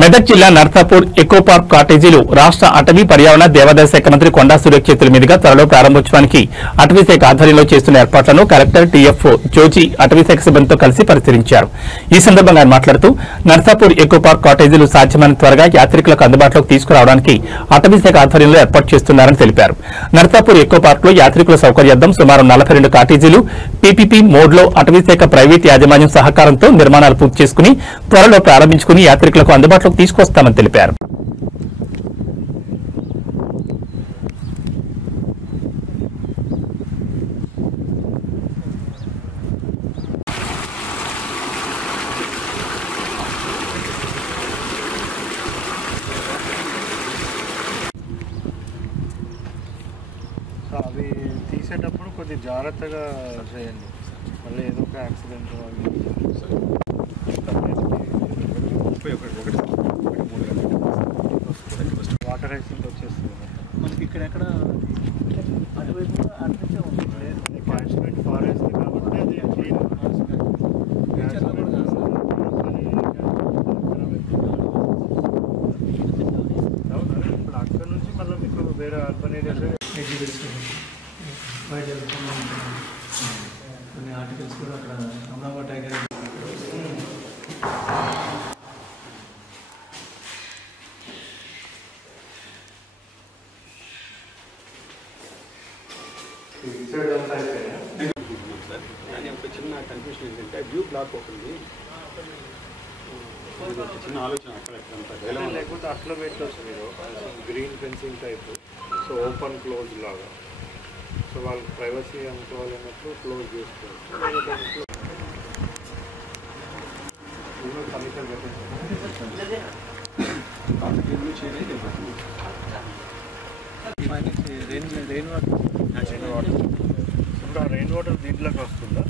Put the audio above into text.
మెదక్ జిల్లా Narsapur echo park కాటేజీలు రాష్ట్ర అటవీ పర్యావరణ దేవాదాయ శాఖ మంత్రి కొండా సురేఖ చేతుల మీదుగా త్వరలో ప్రారంభోత్సవానికి అటవీ శాఖ ఆధ్వర్యంలో చేస్తున్న ఏర్పాట్లను కలెక్టర్ టీఎఫ్ జోజీ అటవీ శాఖ సిబ్బందితో కలిసి పరిశీలించారు. ఈ సందర్భంగా ఆయన మాట్లాడుతూ నర్సాపూర్ ఎకో పార్క్ కాటేజీలు సాధ్యమైన త్వరగా యాత్రికులకు అందుబాటులోకి తీసుకురావడానికి అటవీ శాఖ ఆధ్వర్యంలో ఏర్పాటు చేస్తున్నారని తెలిపారు. నర్సాపూర్ ఎకో పార్క్ లో యాత్రికుల సౌకర్యార్థం సుమారు 42 కాటేజీలు పీపీపీ మోడ్ లో అటవీ శాఖ ప్రైవేట్ యాజమాన్యం సహకారంతో నిర్మాణాలు పూర్తి చేసుకుని త్వరలో ప్రారంభించుకుని యాత్రికులకు అందుబాటులోకి తీసుకొస్తామని తెలిపారు. అవి తీసేటప్పుడు కొద్దిగా జాగ్రత్తగా చేయండి, మళ్ళీ ఏదో ఒక యాక్సిడెంట్ వాటర్ యాక్సిడెంట్ వచ్చేస్తుంది. మనకి ఇక్కడెక్కడ అటువైపు అనిపించే ఉంటుంది క్యాచ్మెంట్ ఫారెస్ట్ కాబట్టి అది క్లీన్. ఇప్పుడు అక్కడ నుంచి మళ్ళీ మీకు వేరే అర్బన్ ఏరియాలో బయట కొన్ని ఆర్టికల్స్ కూడా అక్కడ అమరావతి టైగర్ కానీ ఒక చిన్న కన్ఫ్యూషన్ ఏంటంటే వ్యూ బ్లాక్ అవుతుంది. చిన్న ఆలోచన అక్కడ లేకపోతే అట్లా పెట్టవచ్చు మీరు green fencing type, so open close లాగా, సో వాళ్ళకి ప్రైవసీ అనుకోవాలన్నప్పుడు క్లోజ్ చేసుకోవచ్చు. రెయిన్ వాటర్ ఇప్పుడు ఆ రెయిన్ వాటర్ దీంట్లోకి వస్తుందా?